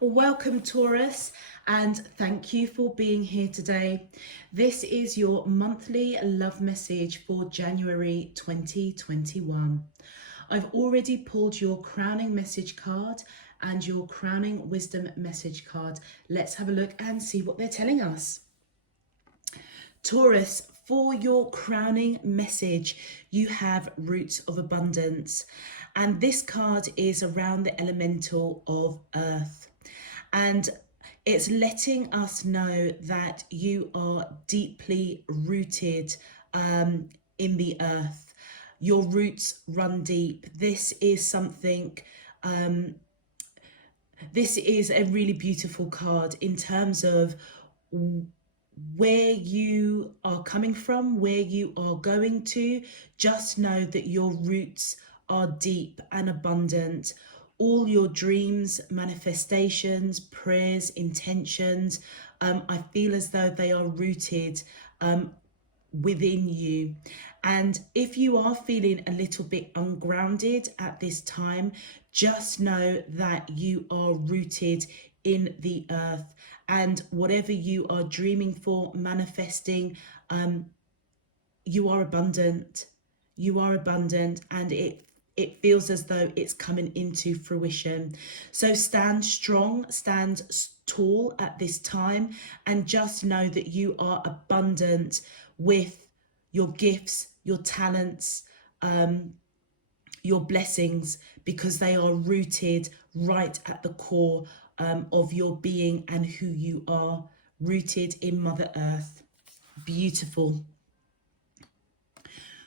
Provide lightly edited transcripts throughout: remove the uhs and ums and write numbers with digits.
Welcome, Taurus, and thank you for being here today. This is your monthly love message for January 2021. I've already pulled your crowning message card and your crowning wisdom message card. Let's have a look and see what they're telling us. Taurus, for your crowning message, you have roots of abundance. And this card is around the elemental of earth. And it's letting us know that you are deeply rooted in the earth. Your roots run deep. This is something, this is a really beautiful card in terms of where you are coming from, where you are going to. Just know that your roots are deep and abundant. All your dreams, manifestations, prayers, intentions, I feel as though they are rooted within you. And if you are feeling a little bit ungrounded at this time, just know that you are rooted in the earth, and whatever you are dreaming for, manifesting, you are abundant. You are abundant, and it feels as though it's coming into fruition. So stand strong, stand tall at this time, and just know that you are abundant with your gifts, your talents, your blessings, because they are rooted right at the core of your being and who you are, rooted in Mother Earth. Beautiful.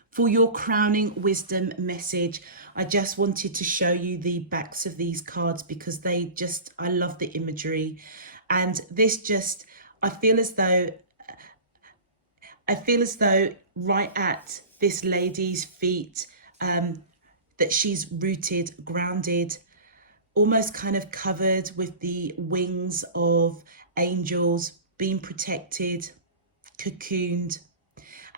For your crowning wisdom message, I just wanted to show you the backs of these cards because I love the imagery. And this just, I feel as though right at this lady's feet, that she's rooted, grounded, almost kind of covered with the wings of angels, being protected, cocooned.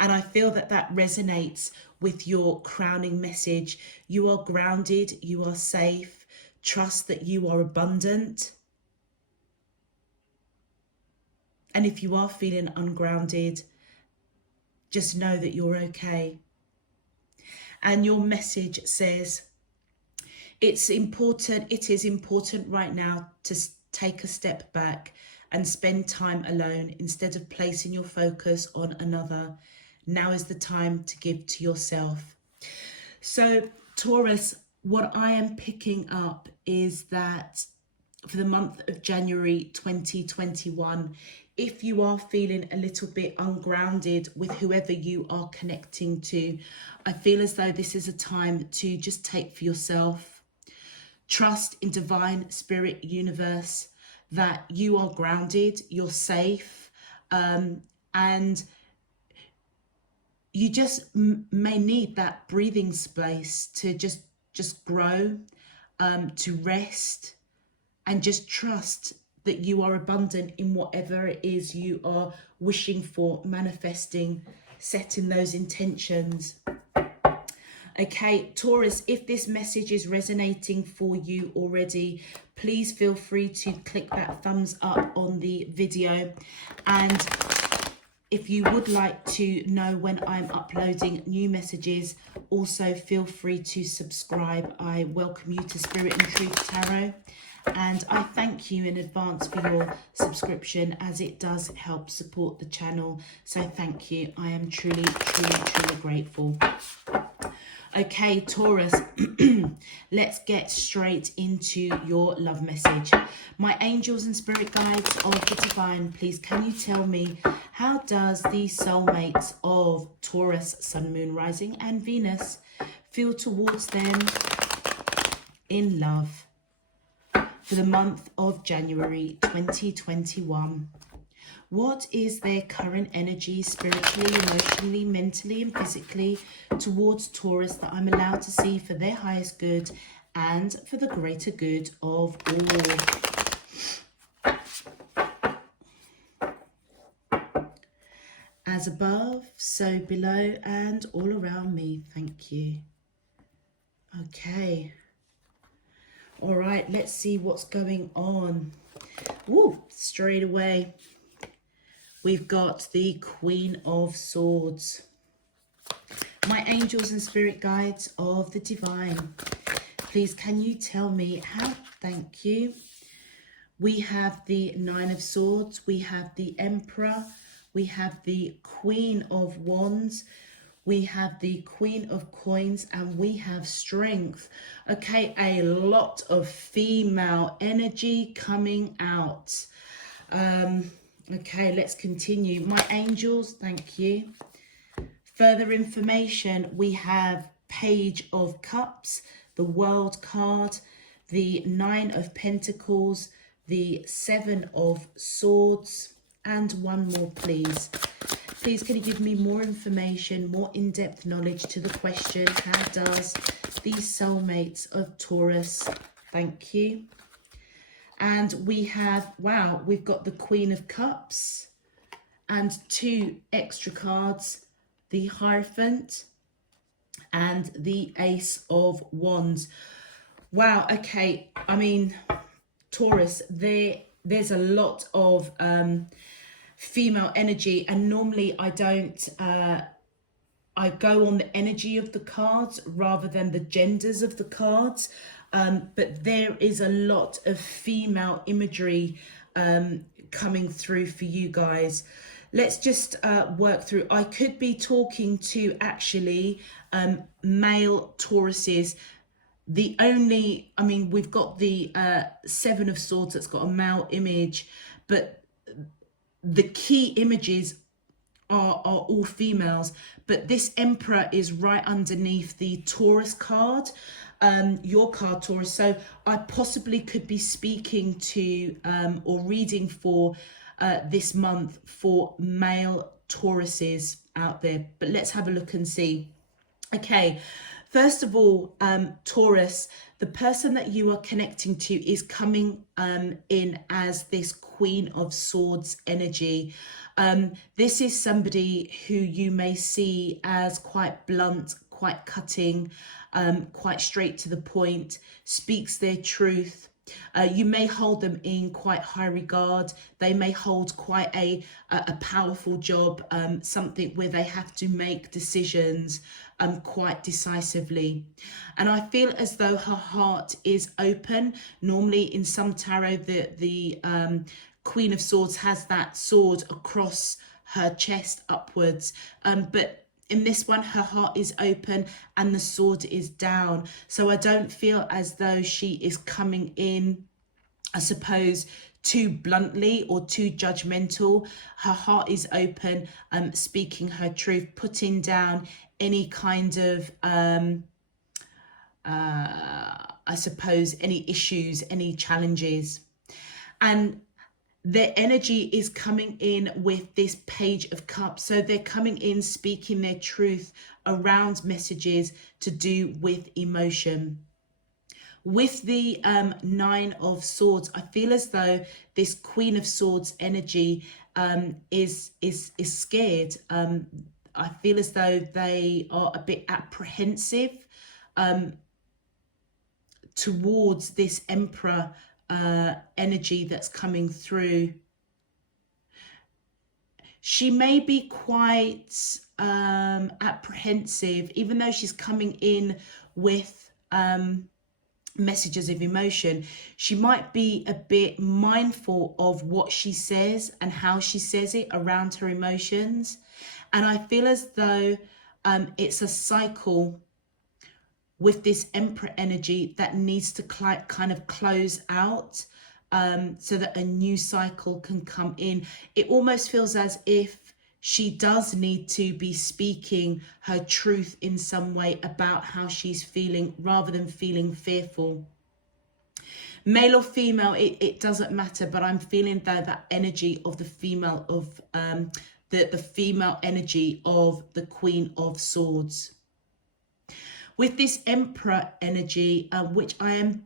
And I feel that that resonates with your crowning message. You are grounded, you are safe, trust that you are abundant. And if you are feeling ungrounded, just know that you're okay. And your message says, it is important right now to take a step back and spend time alone instead of placing your focus on another. Now is the time to give to yourself. So Taurus, what I am picking up is that for the month of January 2021, if you are feeling a little bit ungrounded with whoever you are connecting to, I feel as though this is a time to just take for yourself. Trust in divine spirit universe that you are grounded, you're safe, and you just may need that breathing space to just grow, to rest, and just trust that you are abundant in whatever it is you are wishing for, manifesting, setting those intentions. Okay, Taurus, if this message is resonating for you already, please feel free to click that thumbs up on the video. And if you would like to know when I'm uploading new messages, also feel free to subscribe. I welcome you to Spirit and Truth Tarot. And I thank you in advance for your subscription, as it does help support the channel. So thank you. I am truly, truly, truly grateful. Okay, Taurus, let's get straight into your love message. My angels and spirit guides of the divine, please can you tell me, how does the soulmates of Taurus, Sun, Moon, Rising and Venus feel towards them in love for the month of January 2021? What is their current energy, spiritually, emotionally, mentally and physically towards Taurus that I'm allowed to see for their highest good and for the greater good of all? As above, so below and all around me. Thank you. Okay. All right, let's see what's going on. Woo, straight away. We've got the Queen of Swords. My angels and spirit guides of the divine, please can you tell me how? Thank you. We have the Nine of Swords, we have the Emperor, we have the Queen of Wands, we have the Queen of Coins, and we have Strength. Okay, a lot of female energy coming out. Okay, let's continue. My angels, thank you. Further information, we have Page of Cups, the World card, the Nine of Pentacles, the Seven of Swords, and one more, please. Please, can you give me more information, more in-depth knowledge to the question, how does these soulmates of Taurus? Thank you. And we have, wow, we've got the Queen of Cups and two extra cards, the Hierophant and the Ace of Wands. Wow, okay, I mean, Taurus, there's a lot of female energy, and normally I don't, I go on the energy of the cards rather than the genders of the cards. But there is a lot of female imagery coming through for you guys. Let's just work through. I could be talking to actually male Tauruses. The only, I mean, we've got the Seven of Swords that's got a male image, but the key images are all females. But this Emperor is right underneath the Taurus card, your card, Taurus. So I possibly could be speaking to or reading for this month for male Tauruses out there. But let's have a look and see. Okay, first of all, Taurus, the person that you are connecting to is coming in as this Queen of Swords energy. This is somebody who you may see as quite blunt, quite cutting, quite straight to the point, speaks their truth. You may hold them in quite high regard. They may hold quite a powerful job, something where they have to make decisions quite decisively. And I feel as though her heart is open. Normally in some tarot, the Queen of Swords has that sword across her chest upwards. But in this one, her heart is open and the sword is down. So I don't feel as though she is coming in, I suppose, too bluntly or too judgmental. Her heart is open, speaking her truth, putting down any kind of, I suppose, any issues, any challenges. And their energy is coming in with this Page of Cups. So they're coming in speaking their truth around messages to do with emotion. With the Nine of Swords, I feel as though this Queen of Swords energy is scared. I feel as though they are a bit apprehensive towards this Emperor energy that's coming through. She may be quite apprehensive, even though she's coming in with messages of emotion. She might be a bit mindful of what she says and how she says it around her emotions. And I feel as though it's a cycle with this Emperor energy that needs to kind of close out, so that a new cycle can come in. It almost feels as if she does need to be speaking her truth in some way about how she's feeling, rather than feeling fearful. Male or female, it doesn't matter, but I'm feeling though that energy of the female, of the female energy of the Queen of Swords. With this Emperor energy, which I am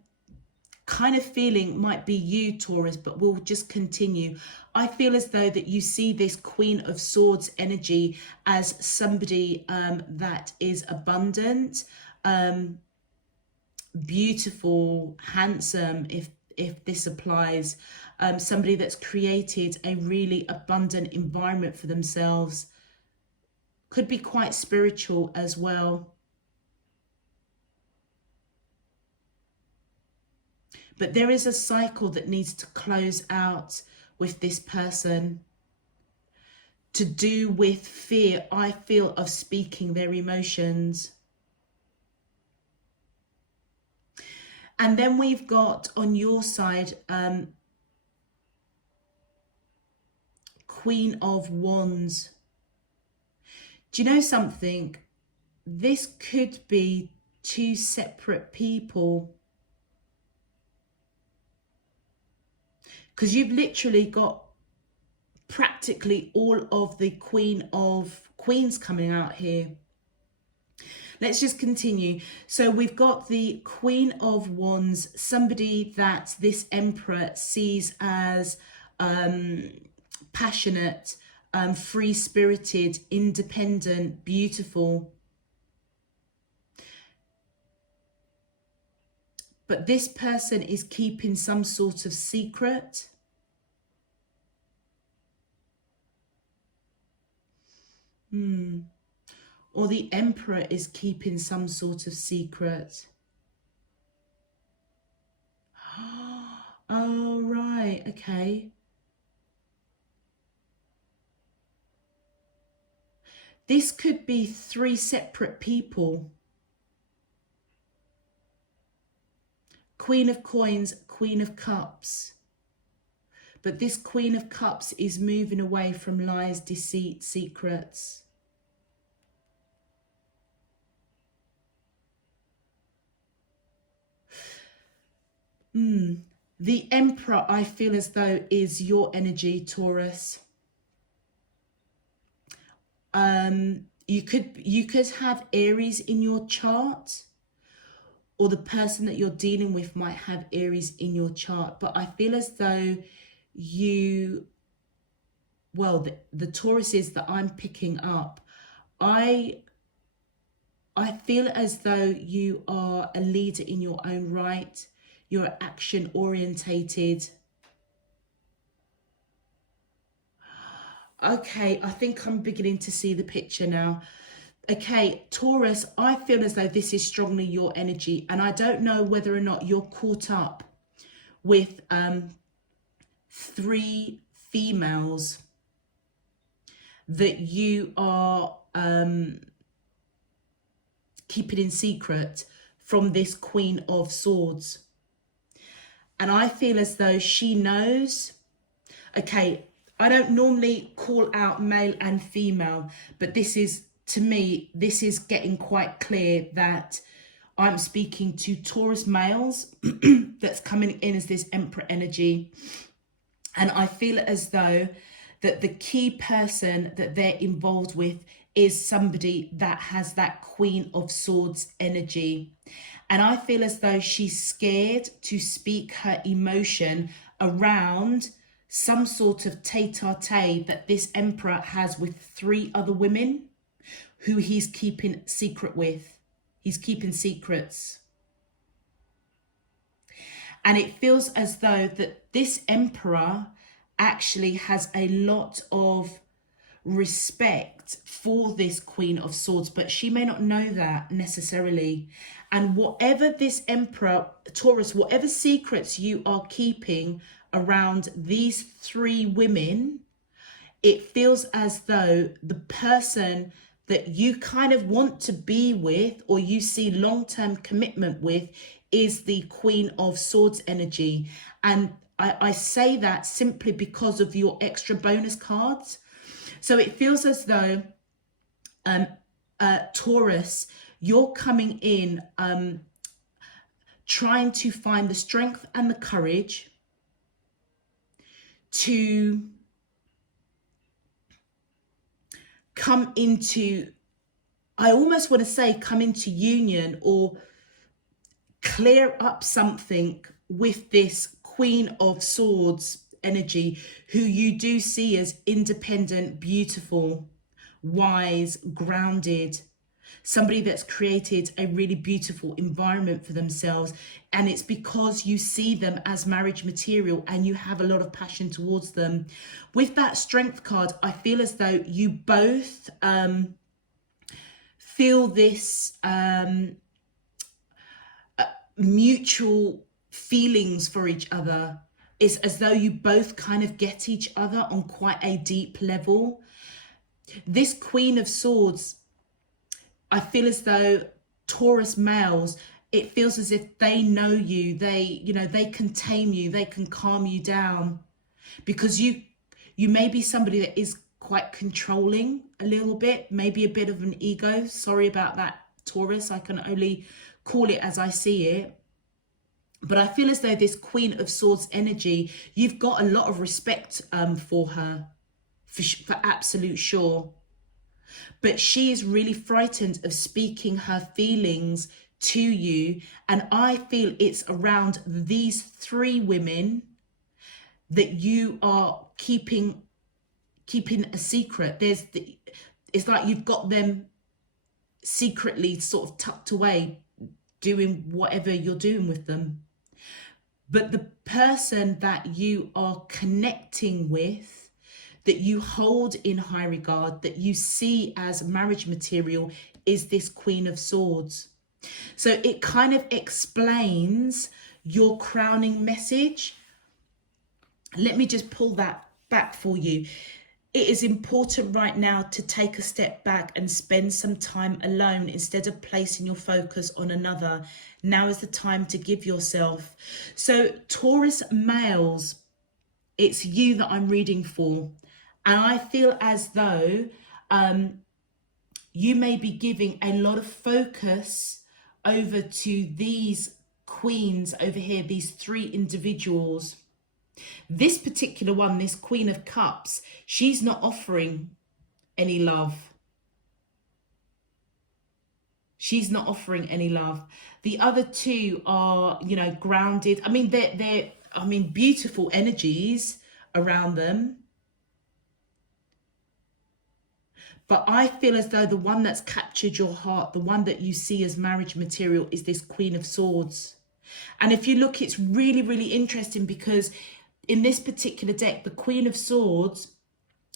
kind of feeling might be you, Taurus, but we'll just continue. I feel as though that you see this Queen of Swords energy as somebody that is abundant, beautiful, handsome, if this applies, somebody that's created a really abundant environment for themselves. Could be quite spiritual as well. But there is a cycle that needs to close out with this person, to do with fear, I feel, of speaking their emotions. And then we've got on your side, Queen of Wands. Do you know something? This could be two separate people, because you've literally got practically all of the Queen of Queens coming out here. Let's just continue. So we've got the Queen of Wands, somebody that this Emperor sees as passionate, free-spirited, independent, beautiful. But this person is keeping some sort of secret. Or the Emperor is keeping some sort of secret. Oh, right, okay. This could be three separate people. Queen of Coins, Queen of Cups. But this Queen of Cups is moving away from lies, deceit, secrets. The Emperor, I feel as though, is your energy, Taurus. You could have Aries in your chart, or the person that you're dealing with might have Aries in your chart. But I feel as though you, well, the Tauruses that I'm picking up, I feel as though you are a leader in your own right. You're action orientated. Okay, I think I'm beginning to see the picture now. Okay, Taurus, I feel as though this is strongly your energy, and I don't know whether or not you're caught up with three females that you are keeping in secret from this Queen of Swords. And I feel as though she knows. Okay, I don't normally call out male and female, but this is, to me, this is getting quite clear that I'm speaking to Taurus males that's coming in as this Emperor energy. And I feel as though that the key person that they're involved with is somebody that has that Queen of Swords energy. And I feel as though she's scared to speak her emotion around some sort of tete-a-tete that this Emperor has with three other women who he's keeping secret with. He's keeping secrets. And it feels as though that this Emperor actually has a lot of respect for this Queen of Swords, but she may not know that necessarily. And whatever this Emperor, Taurus, whatever secrets you are keeping around these three women, it feels as though the person that you kind of want to be with, or you see long-term commitment with, is the Queen of Swords energy. And I say that simply because of your extra bonus cards. So it feels as though, Taurus, you're coming in trying to find the strength and the courage to come into, I almost want to say come into union or clear up something with this Queen of Swords energy, who you do see as independent, beautiful, wise, grounded. somebody that's created a really beautiful environment for themselves, and it's because you see them as marriage material and you have a lot of passion towards them. With that Strength card, I feel as though you both feel this mutual feelings for each other. It's as though you both kind of get each other on quite a deep level. This Queen of Swords, I feel as though Taurus males, it feels as if they know you, they can tame you, they can calm you down, because you may be somebody that is quite controlling a little bit, maybe a bit of an ego. Sorry about that, Taurus. I can only call it as I see it. But I feel as though this Queen of Swords energy, you've got a lot of respect for her, for absolute sure. But she is really frightened of speaking her feelings to you. And I feel it's around these three women that you are keeping a secret. It's like you've got them secretly sort of tucked away, doing whatever you're doing with them. But the person that you are connecting with, that you hold in high regard, that you see as marriage material, is this Queen of Swords. So it kind of explains your crowning message. Let me just pull that back for you. It is important right now to take a step back and spend some time alone instead of placing your focus on another. Now is the time to give yourself. So Taurus males, it's you that I'm reading for. And I feel as though you may be giving a lot of focus over to these queens over here, these three individuals. This particular one, this Queen of Cups, she's not offering any love. She's not offering any love. The other two are, grounded. I mean, they're beautiful energies around them. But I feel as though the one that's captured your heart, the one that you see as marriage material, is this Queen of Swords. And if you look, it's really, really interesting, because in this particular deck, the Queen of Swords,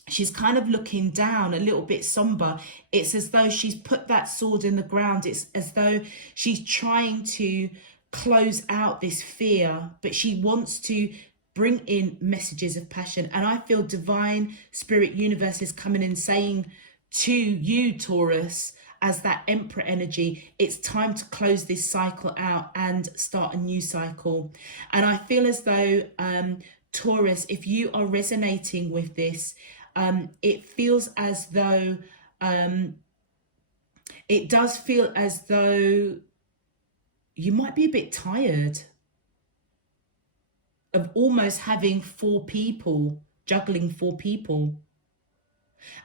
she's kind of looking down, a little bit somber. It's as though she's put that sword in the ground. It's as though she's trying to close out this fear, but she wants to bring in messages of passion. And I feel divine spirit universe is coming in saying to you, Taurus, as that Emperor energy, it's time to close this cycle out and start a new cycle. And I feel as though Taurus, if you are resonating with this, it feels as though it does feel as though you might be a bit tired of almost having juggling four people.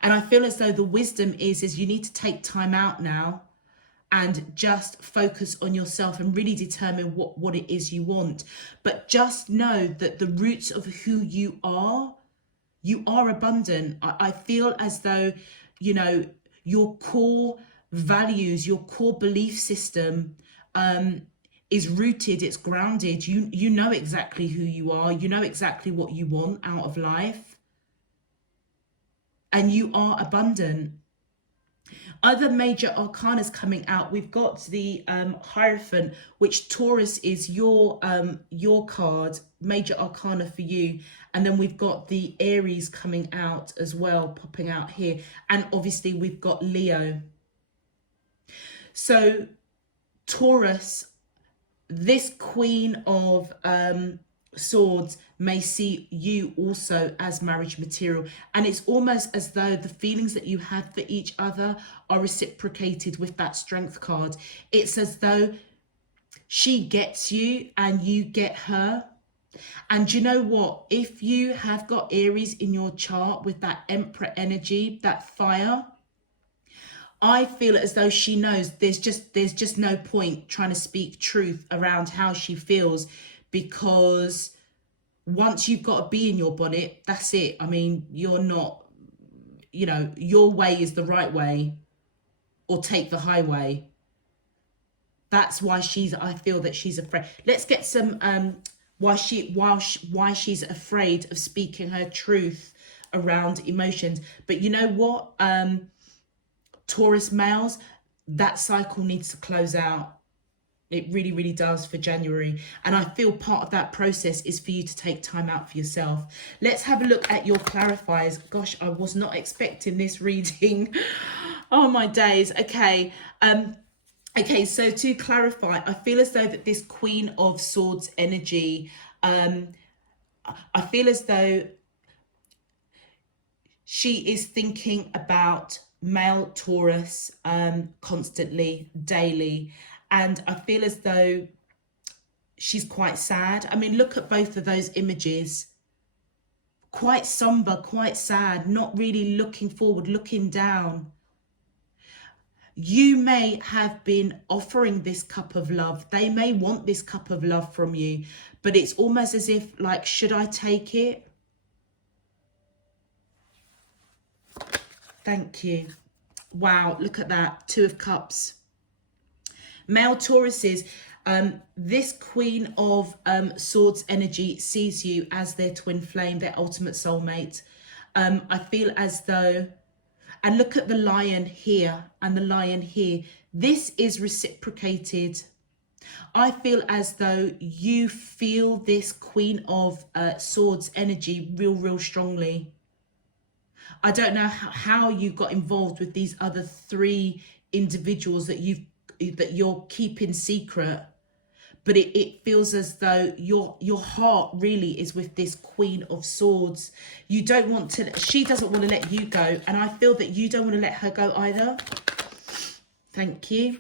And I feel as though the wisdom is you need to take time out now and just focus on yourself and really determine what it is you want. But just know that the roots of who you are abundant. I feel as though, your core values, your core belief system is rooted, it's grounded. You know exactly who you are. You know exactly what you want out of life. And you are abundant. Other major arcanas coming out. We've got the Hierophant, which Taurus is your card, major arcana for you. And then we've got the Aries coming out as well, popping out here. And obviously we've got Leo. So Taurus, this Queen of Swords may see you also as marriage material, and it's almost as though the feelings that you have for each other are reciprocated with that Strength card. It's as though she gets you and you get her. And you know what, if you have got Aries in your chart with that Emperor energy, that fire, I feel as though she knows there's just no point trying to speak truth around how she feels, because once you've got a bee in your bonnet, that's it. I mean, you're not, your way is the right way. or take the highway. That's why I feel that she's afraid. Let's get some why she's afraid of speaking her truth around emotions. But you know what, Taurus males, that cycle needs to close out. It really, really does for January. And I feel part of that process is for you to take time out for yourself. Let's have a look at your clarifiers. Gosh, I was not expecting this reading. Oh my days. Okay. Okay, so to clarify, I feel as though that this Queen of Swords energy, I feel as though she is thinking about male Taurus constantly, daily. And I feel as though she's quite sad. I mean, look at both of those images. Quite somber, quite sad, not really looking forward, looking down. You may have been offering this cup of love. They may want this cup of love from you, but it's almost as if, like, should I take it? Thank you. Wow, look at that. 2 of Cups. Male Tauruses, this Queen of Swords energy sees you as their twin flame, their ultimate soulmate. I feel as though, and look at the Lion here and the Lion here. This is reciprocated. I feel as though you feel this Queen of Swords energy real, real strongly. I don't know how you got involved with these other 3 individuals that you're keeping secret, but it feels as though your heart really is with this Queen of Swords. You don't want to, she doesn't want to let you go, and I feel that you don't want to let her go either. Thank you.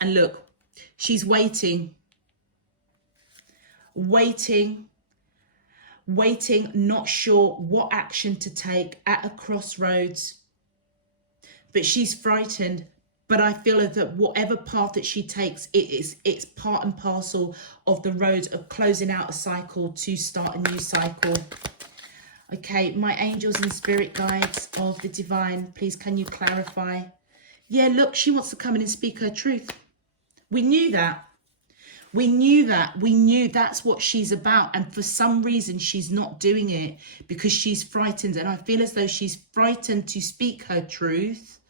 And look, she's waiting, not sure what action to take, at a crossroads, but she's frightened. But I feel that whatever path that she takes, it's part and parcel of the road of closing out a cycle to start a new cycle. Okay, my angels and spirit guides of the divine, please can you clarify? Yeah, look, she wants to come in and speak her truth. We knew that. We knew that. We knew that's what she's about. And for some reason, she's not doing it because she's frightened. And I feel as though she's frightened to speak her truth.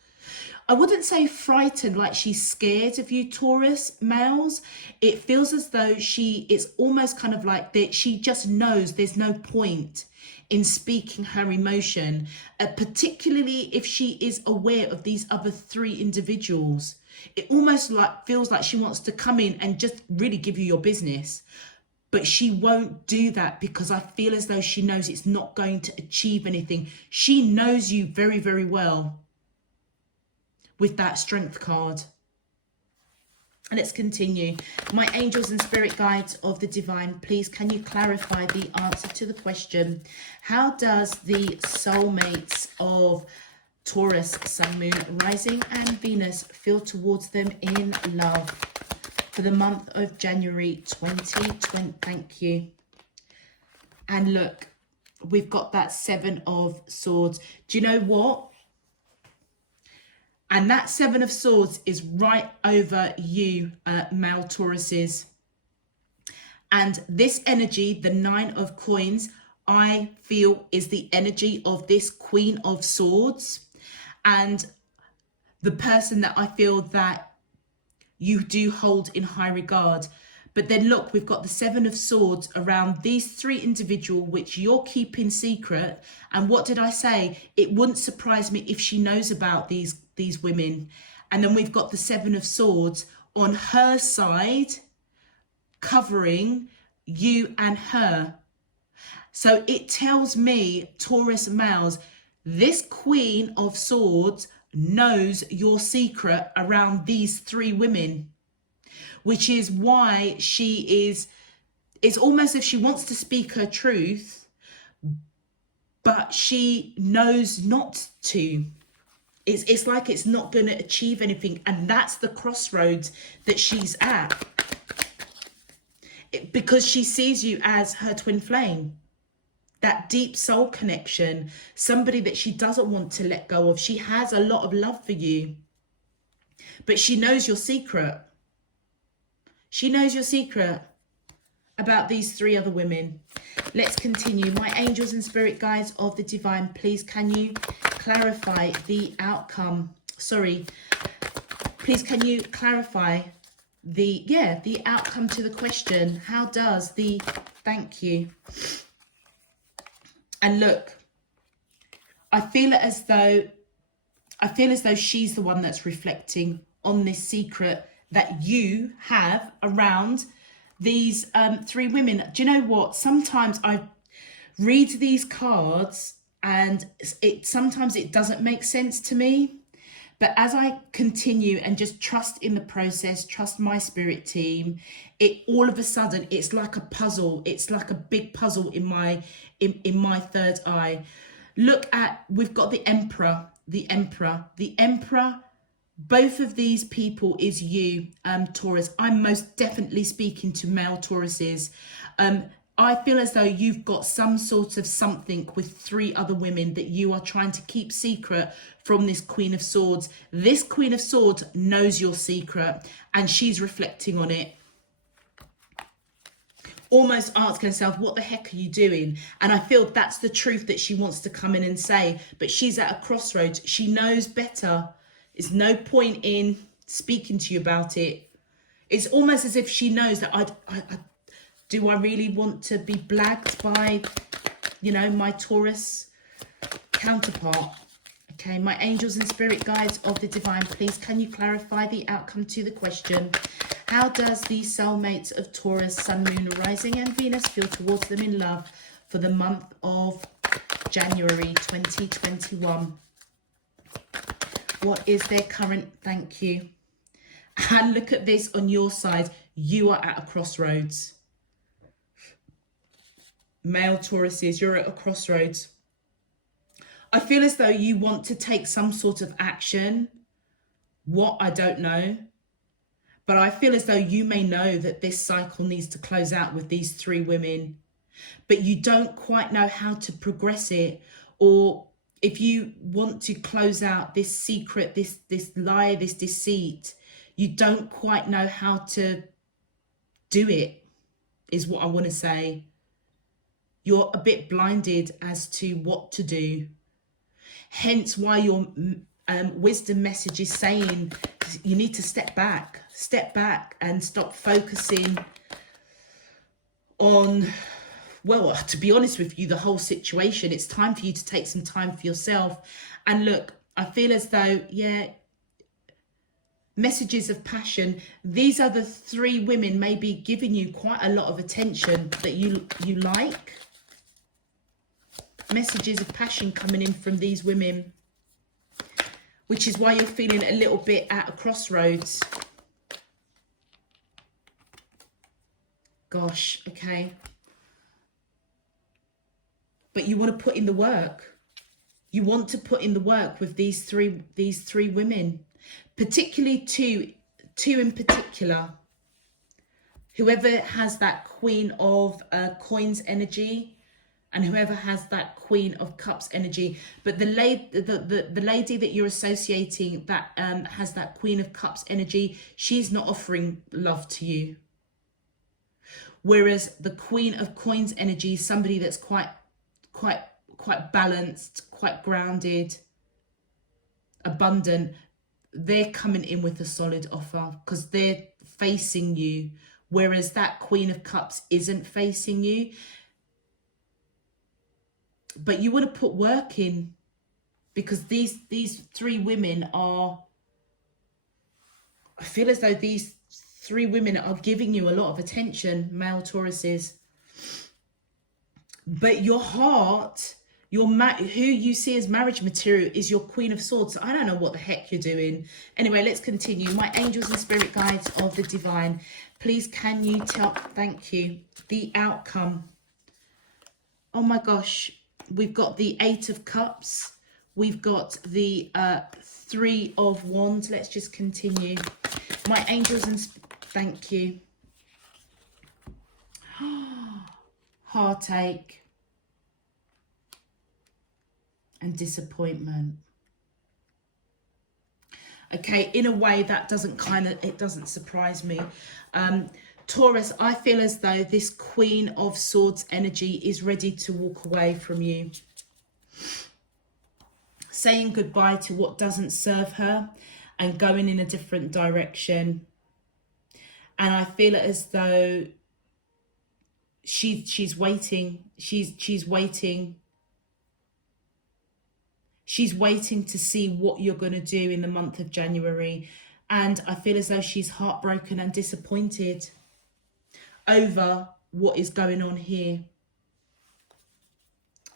I wouldn't say frightened like she's scared of you, Taurus males. It feels as though it's almost kind of like that she just knows there's no point in speaking her emotion, particularly if she is aware of these other 3 individuals. It almost like feels like she wants to come in and just really give you your business. But she won't do that because I feel as though she knows it's not going to achieve anything. She knows you very, very well with that Strength card. And let's continue. My angels and spirit guides of the divine, please can you clarify the answer to the question, how does the soulmates of Taurus, Sun, Moon, Rising and Venus feel towards them in love for the month of January 2020? Thank you. And look, we've got that 7 of Swords. Do you know what? And that 7 of Swords is right over you, male Tauruses. And this energy, the 9 of Coins, I feel is the energy of this Queen of Swords. And the person that I feel that you do hold in high regard. But then look, we've got the 7 of Swords around these 3 individuals, which you're keeping secret. And what did I say? It wouldn't surprise me if she knows about these women. And then we've got the 7 of Swords on her side, covering you and her. So it tells me, Taurus males, this Queen of Swords knows your secret around these 3 women, which is why it's almost as if she wants to speak her truth, but she knows not to. It's like it's not going to achieve anything. And that's the crossroads that she's at. Because she sees you as her twin flame. That deep soul connection. Somebody that she doesn't want to let go of. She has a lot of love for you. But she knows your secret. She knows your secret about these three other women. Let's continue. My angels and spirit guides of the divine, please can you clarify the outcome? Sorry. Please can you clarify the outcome to the question? How does the, thank you. And look, I feel as though she's the one that's reflecting on this secret that you have around these three women. Do you know what? Sometimes I read these cards and sometimes it doesn't make sense to me. But as I continue and just trust in the process, trust my spirit team, it all of a sudden, it's like a puzzle. It's like a big puzzle in my third eye. Look at, we've got the Emperor, the Emperor, the Emperor. Both of these people is you, Taurus. I'm most definitely speaking to male Tauruses. I feel as though you've got some sort of something with three other women that you are trying to keep secret from this Queen of Swords. This Queen of Swords knows your secret and she's reflecting on it. Almost asking herself, what the heck are you doing? And I feel that's the truth that she wants to come in and say, but she's at a crossroads. She knows better. There's no point in speaking to you about it. It's almost as if she knows that do I really want to be blagged by, you know, my Taurus counterpart? Okay, my angels and spirit guides of the divine, please can you clarify the outcome to the question? How does the soulmates of Taurus, Sun, Moon, Rising and Venus feel towards them in love for the month of January 2021? What is their current, thank you. And look at this on your side. You are at a crossroads. Male Tauruses, you're at a crossroads. I feel as though you want to take some sort of action. What, I don't know. But I feel as though you may know that this cycle needs to close out with these three women. But you don't quite know how to progress it. Or if you want to close out this secret, this lie, this deceit, you don't quite know how to do it, is what I want to say. You're a bit blinded as to what to do. Hence why your wisdom message is saying you need to step back and stop focusing on, well, to be honest with you, the whole situation. It's time for you to take some time for yourself. And look, I feel as though, yeah, messages of passion. These are the three women maybe giving you quite a lot of attention that you like. Messages of passion coming in from these women, which is why you're feeling a little bit at a crossroads. Gosh, okay. But you want to put in the work. You want to put in the work with these three women, particularly two in particular. Whoever has that Queen of Coins energy, and whoever has that Queen of Cups energy. But the lady that you're associating that has that Queen of Cups energy, she's not offering love to you. Whereas the Queen of Coins energy is somebody that's quite balanced, quite grounded, abundant. They're coming in with a solid offer because they're facing you. Whereas that Queen of Cups isn't facing you. But you want to put work in, because these three women are, I feel as though these three women are giving you a lot of attention, male Tauruses. But your heart, who you see as marriage material is your Queen of Swords. So I don't know what the heck you're doing. Anyway, let's continue. My angels and spirit guides of the divine, please can you tell, thank you, the outcome. Oh my gosh. We've got the Eight of Cups. We've got the Three of Wands. Let's just continue. My angels and thank you. Heartache and disappointment. Okay, in a way that it doesn't surprise me. Taurus, I feel as though this Queen of Swords energy is ready to walk away from you. Saying goodbye to what doesn't serve her and going in a different direction. And I feel it as though she's waiting. She's waiting. She's waiting to see what you're going to do in the month of January. And I feel as though she's heartbroken and disappointed over what is going on here.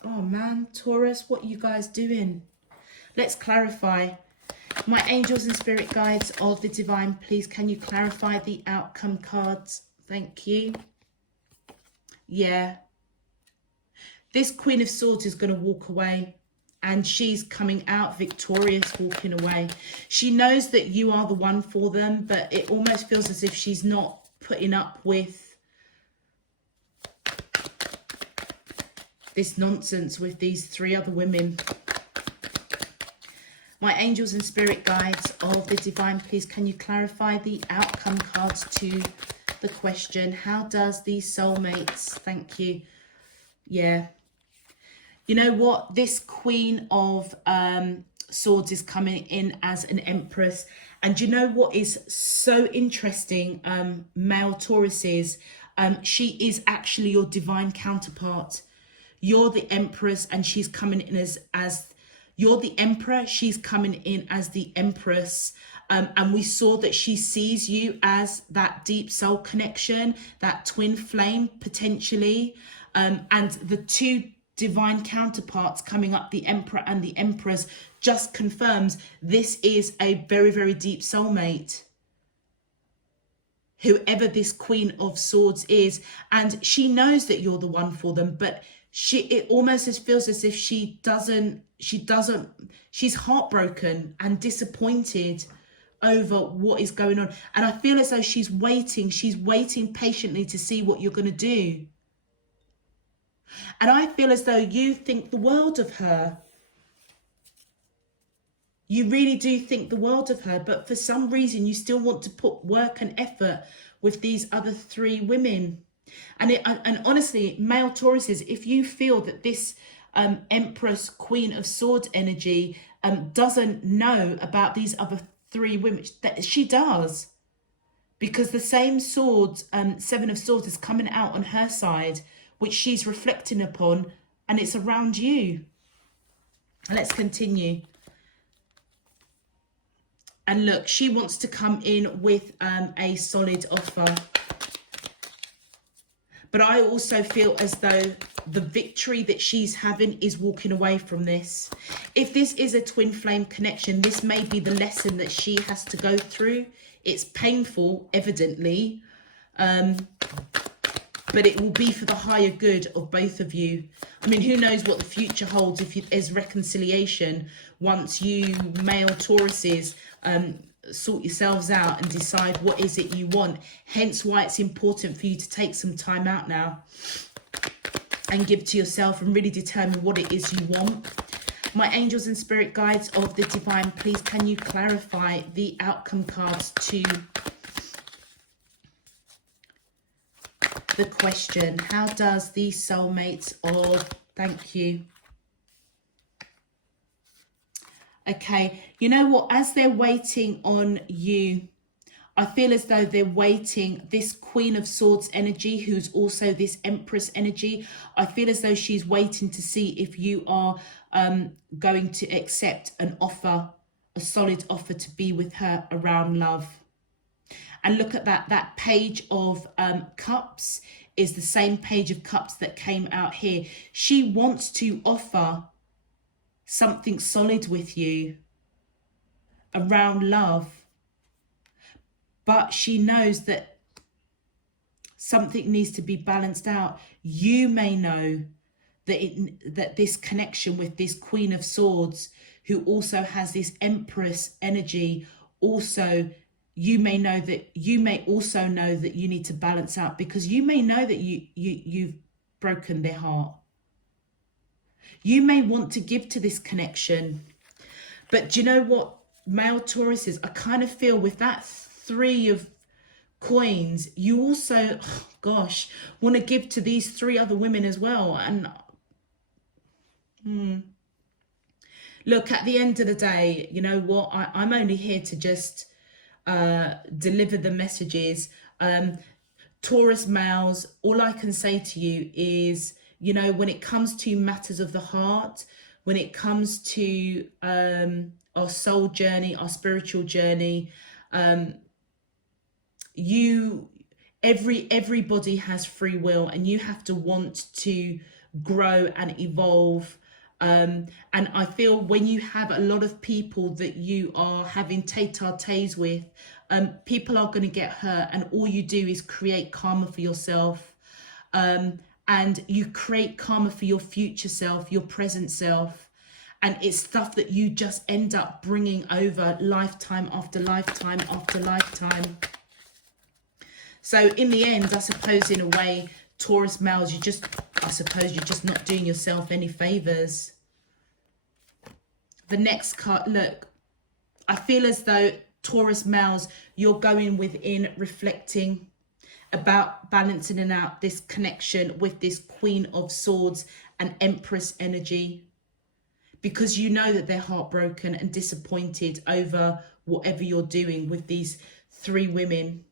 Oh man, Taurus, what are you guys doing? Let's clarify. My angels and spirit guides of the divine, please can you clarify the outcome cards? Thank you. Yeah. This Queen of Swords is going to walk away. And she's coming out victorious, walking away. She knows that you are the one for them, but it almost feels as if she's not putting up with this nonsense with these three other women. My angels and spirit guides of the divine, please can you clarify the outcome cards to the question? How does these soulmates, thank you. Yeah. You know what? This Queen of Swords is coming in as an Empress. And you know what is so interesting, male Tauruses? She is actually your divine counterpart. You're the Empress and she's coming in as you're the Emperor. She's coming in as the Empress. And we saw that she sees you as that deep soul connection, that twin flame potentially. And the two divine counterparts coming up, the Emperor and the Empress, just confirms this is a very, very deep soulmate. Whoever this Queen of Swords is, and she knows that you're the one for them, but it almost just feels as if she's heartbroken and disappointed over what is going on. And I feel as though she's waiting patiently to see what you're going to do. And I feel as though you think the world of her. You really do think the world of her, but for some reason you still want to put work and effort with these other three women. And honestly, male Tauruses, if you feel that this Empress Queen of Swords energy doesn't know about these other three women, that she does. Because the same swords, Seven of Swords, is coming out on her side, which she's reflecting upon, and it's around you. And let's continue. And look, she wants to come in with a solid offer. But I also feel as though the victory that she's having is walking away from this. If this is a twin flame connection, this may be the lesson that she has to go through. It's painful, evidently. But it will be for the higher good of both of you. I mean, who knows what the future holds if there's reconciliation once you male Tauruses sort yourselves out and decide what is it you want. Hence why it's important for you to take some time out now and give to yourself and really determine what it is you want. My angels and spirit guides of the divine, please can you clarify the outcome cards to the question? How does these soulmates of, thank you. Okay, you know what, as they're waiting on you, I feel as though they're waiting, this Queen of Swords energy, who's also this Empress energy, I feel as though she's waiting to see if you are going to accept an offer, a solid offer to be with her around love. And look at that page of cups is the same page of cups that came out here. She wants to offer something solid with you around love. But she knows that something needs to be balanced out. You may know that this connection with this Queen of Swords, who also has this Empress energy, also you may know that you may also know that you need to balance out, because you may know that you've broken their heart. You may want to give to this connection, but do you know what? male Tauruses, I kind of feel with that 3 of coins, you also, oh gosh, want to give to these 3 other women as well. And look, at the end of the day, you know what? I'm only here to just deliver the messages. Taurus males, all I can say to you is, you know, when it comes to matters of the heart, when it comes to our soul journey, our spiritual journey, everybody has free will, and you have to want to grow and evolve. And I feel when you have a lot of people that you are having tete-a-tetes with, people are going to get hurt, and all you do is create karma for yourself. And you create karma for your future self, your present self. And it's stuff that you just end up bringing over lifetime after lifetime after lifetime. So in the end, I suppose in a way, Taurus males, I suppose you're just not doing yourself any favors. The next card, look, I feel as though Taurus males, you're going within, reflecting about balancing out this connection with this Queen of Swords and Empress energy, because you know that they're heartbroken and disappointed over whatever you're doing with these 3 women.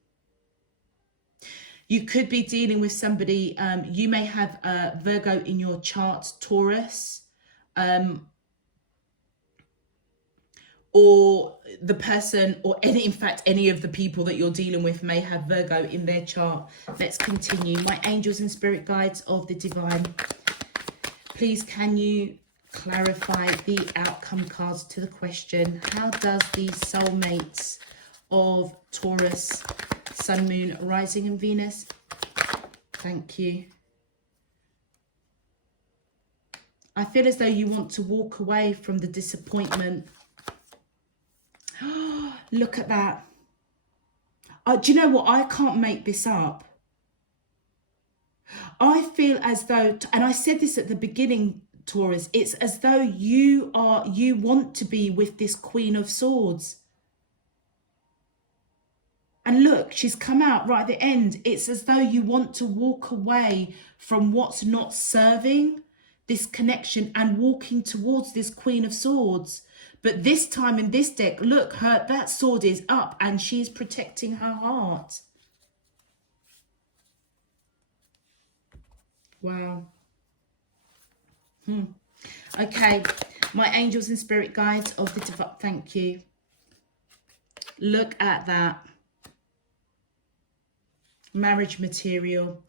You could be dealing with somebody, you may have a Virgo in your chart, Taurus, or the person, or in fact, any of the people that you're dealing with may have Virgo in their chart. Let's continue. My angels and spirit guides of the divine, please can you clarify the outcome cards to the question, how does the soulmates of Taurus, Sun, Moon, Rising and Venus? Thank you. I feel as though you want to walk away from the disappointment. Look at that. Do you know what? I can't make this up. I feel as though, and I said this at the beginning, Taurus, it's as though you want to be with this Queen of Swords. And look, she's come out right at the end. It's as though you want to walk away from what's not serving this connection and walking towards this Queen of Swords. But this time in this deck, look, that sword is up and she's protecting her heart. Wow. Okay, my angels and spirit guides of the divine, thank you. Look at that. Marriage material.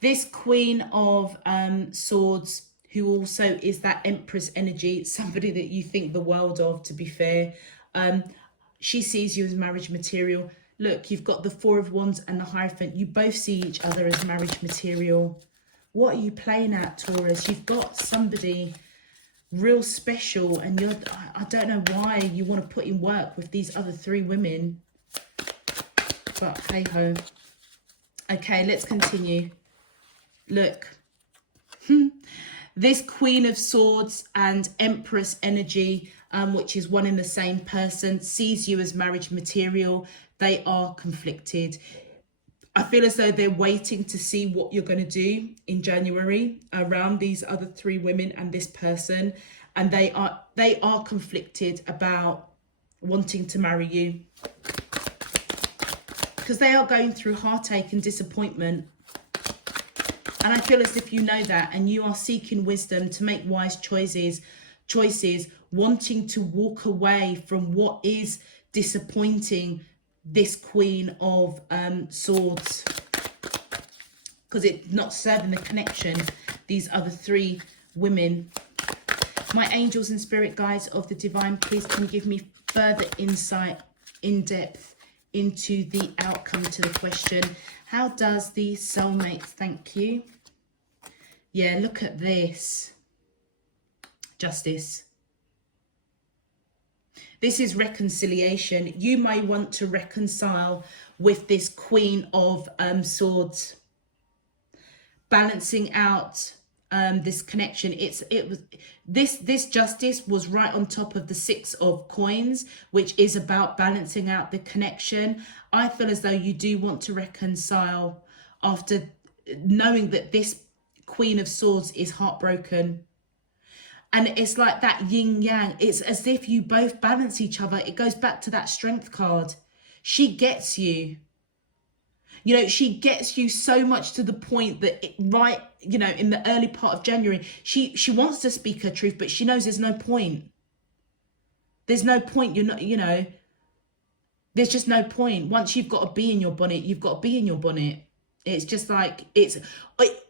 This Queen of Swords, who also is that Empress energy, somebody that you think the world of, to be fair. She sees you as marriage material. Look, you've got the 4 of Wands and the Hierophant. You both see each other as marriage material. What are you playing at, Taurus? You've got somebody real special, and I don't know why you want to put in work with these other 3 women. But hey ho. Okay, let's continue. Look. This Queen of Swords and Empress energy, which is one in the same person, sees you as marriage material. They are conflicted. I feel as though they're waiting to see what you're going to do in January around these other 3 women and this person. And they are conflicted about wanting to marry you, because they are going through heartache and disappointment. And I feel as if you know that, and you are seeking wisdom to make wise choices, wanting to walk away from what is disappointing this Queen of Swords, because it's not serving the connection, these other 3 women. My angels and spirit guides of the divine, please can you give me further insight, in depth, into the outcome to the question, how does the soulmate, thank you. Yeah, look at this. Justice. This is reconciliation. You may want to reconcile with this Queen of Swords. Balancing out this connection. This justice was right on top of the 6 of coins, which is about balancing out the connection. I feel as though you do want to reconcile after knowing that this Queen of Swords is heartbroken. And it's like that yin yang. It's as if you both balance each other. It goes back to that strength card. She gets you. You know, she gets you so much to the point that in the early part of January, she wants to speak her truth, but she knows there's no point. There's no point. You're not, there's just no point. Once you've got to be in your bonnet, you've got to be in your bonnet. It's just like, it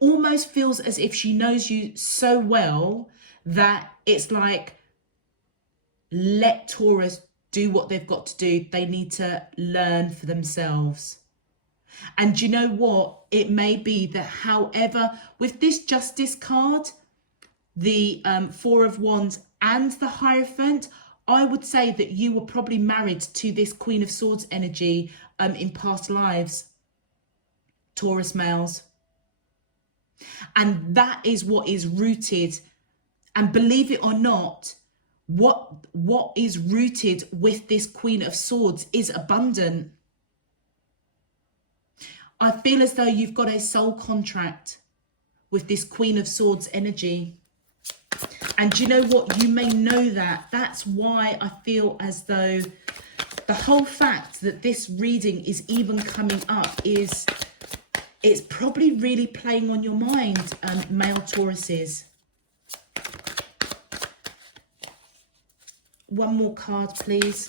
almost feels as if she knows you so well that it's like, let Taurus do what they've got to do. They need to learn for themselves. And you know what? It may be that, however, with this Justice card, the 4 of Wands and the Hierophant, I would say that you were probably married to this Queen of Swords energy in past lives, Taurus males. And that is what is rooted. And believe it or not, what is rooted with this Queen of Swords is abundant. I feel as though you've got a soul contract with this Queen of Swords energy. And you know what? You may know that. That's why I feel as though the whole fact that this reading is even coming up is, it's probably really playing on your mind, male Tauruses. One more card, please.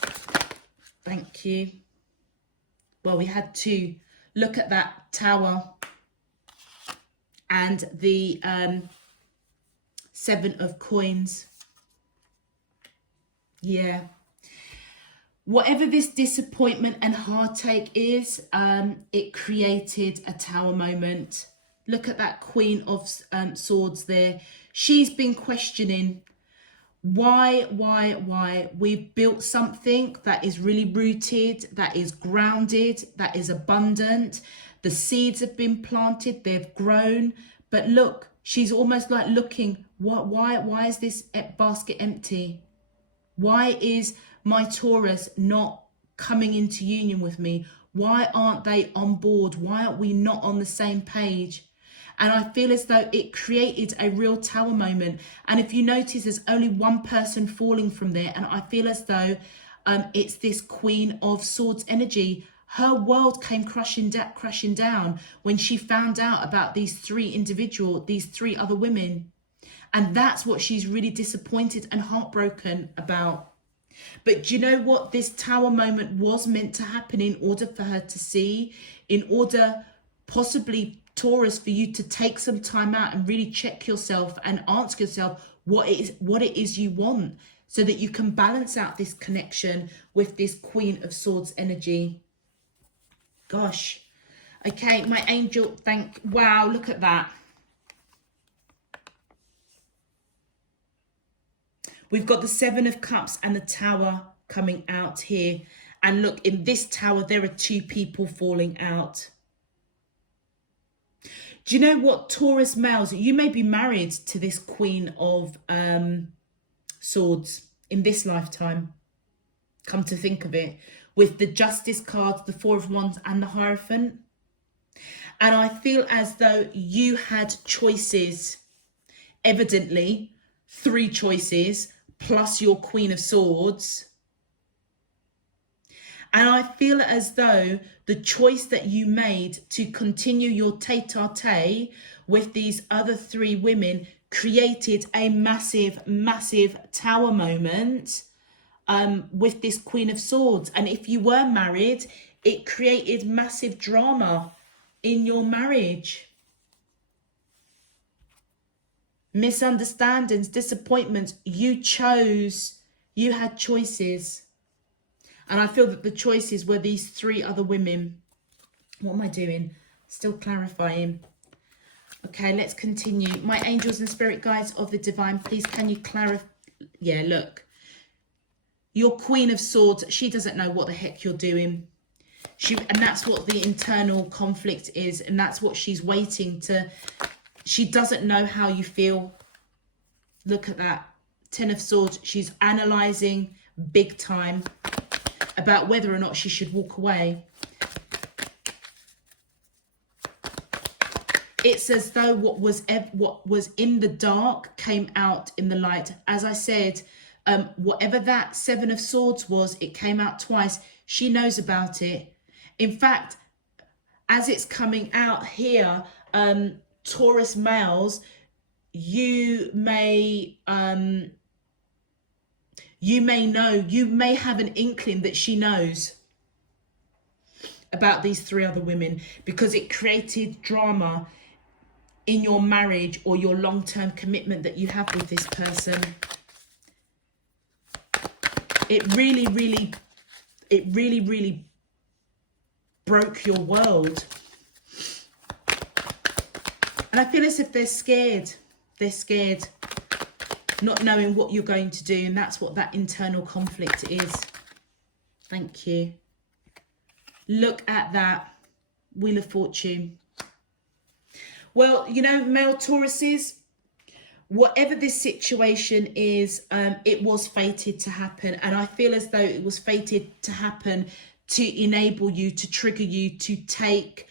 Thank you. Well, we had 2. Look at that Tower and the 7 of coins. Yeah. Whatever this disappointment and heartache is, it created a Tower moment. Look at that Queen of Swords there. She's been questioning why we've built something that is really rooted, that is grounded, that is abundant. The seeds have been planted, they've grown, but look, she's almost like looking, why is this basket empty? Why is my Taurus not coming into union with me? Why aren't they on board? Why aren't we not on the same page? And I feel as though it created a real Tower moment. And if you notice, there's only one person falling from there. And I feel as though it's this Queen of Swords energy. Her world came crashing down when she found out about these 3 other women. And that's what she's really disappointed and heartbroken about. But do you know what? This Tower moment was meant to happen in order for her to see, in order possibly, Taurus, for you to take some time out and really check yourself and ask yourself what it is you want, so that you can balance out this connection with this Queen of Swords energy. Gosh. Okay, my angel, wow, look at that. We've got the 7 of Cups and the Tower coming out here. And look, in this Tower, there are 2 people falling out. Do you know what, Taurus males, you may be married to this Queen of Swords in this lifetime. Come to think of it, with the Justice cards, the 4 of Wands and the Hierophant. And I feel as though you had choices, evidently 3 choices, plus your Queen of Swords. And I feel as though the choice that you made to continue your tete-a-tete with these other 3 women created a massive, massive Tower moment with this Queen of Swords. And if you were married, it created massive drama in your marriage. Misunderstandings, disappointments. You chose, you had choices. And I feel that the choices were these 3 other women. What am I doing? Still clarifying. Okay, let's continue. My angels and spirit guides of the divine, please can you clarify? Yeah, look. Your Queen of Swords, she doesn't know what the heck you're doing. And that's what the internal conflict is. And that's what she's waiting to She doesn't know how you feel. Look at that. 10 of Swords. She's analysing big time about whether or not she should walk away. It's as though what was in the dark came out in the light. As I said, whatever that 7 of Swords was, it came out twice. She knows about it. In fact, as it's coming out here, Taurus males, you may know, you may have an inkling that she knows about these 3 other women, because it created drama in your marriage or your long-term commitment that you have with this person. It really broke your world. And I feel as if they're scared. They're scared, not knowing what you're going to do. And that's what that internal conflict is. Thank you. Look at that. Wheel of Fortune. Well, you know, male Tauruses, whatever this situation is, it was fated to happen. And I feel as though it was fated to happen to enable you, to trigger you, to take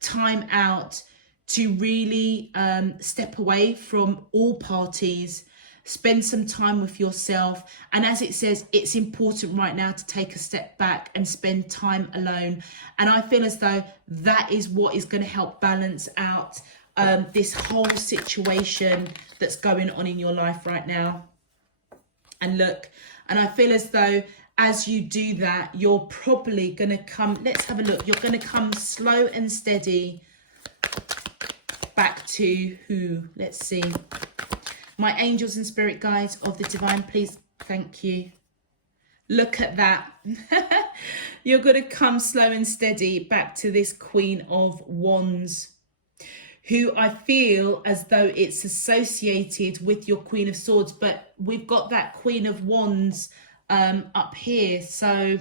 time out, to really step away from all parties, spend some time with yourself. And as it says, it's important right now to take a step back and spend time alone. And I feel as though that is what is going to help balance out this whole situation that's going on in your life right now. And look, and I feel as though as you do that, you're probably going to come, let's have a look, you're going to come slow and steady back to who? Let's see. My angels and spirit guides of the divine, please, thank you. Look at that. You're going to come slow and steady back to this Queen of Wands, who I feel as though it's associated with your Queen of Swords, but we've got that Queen of Wands up here. So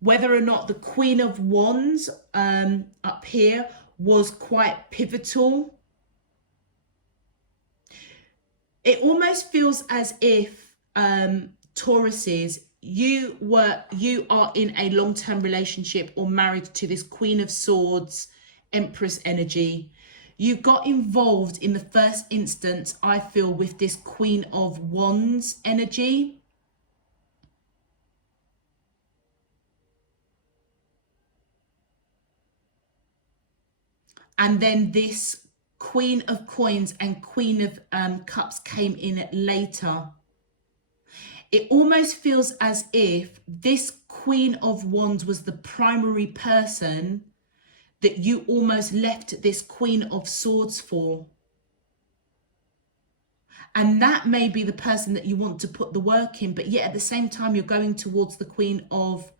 whether or not the Queen of Wands up here was quite pivotal, it almost feels as if Tauruses, you are in a long-term relationship or married to this Queen of Swords, Empress energy. You got involved in the first instance, I feel, with this Queen of Wands energy. And then this Queen of Coins and Queen of Cups came in later. It almost feels as if this Queen of Wands was the primary person that you almost left this Queen of Swords for. And that may be the person that you want to put the work in, but yet at the same time, you're going towards the Queen of...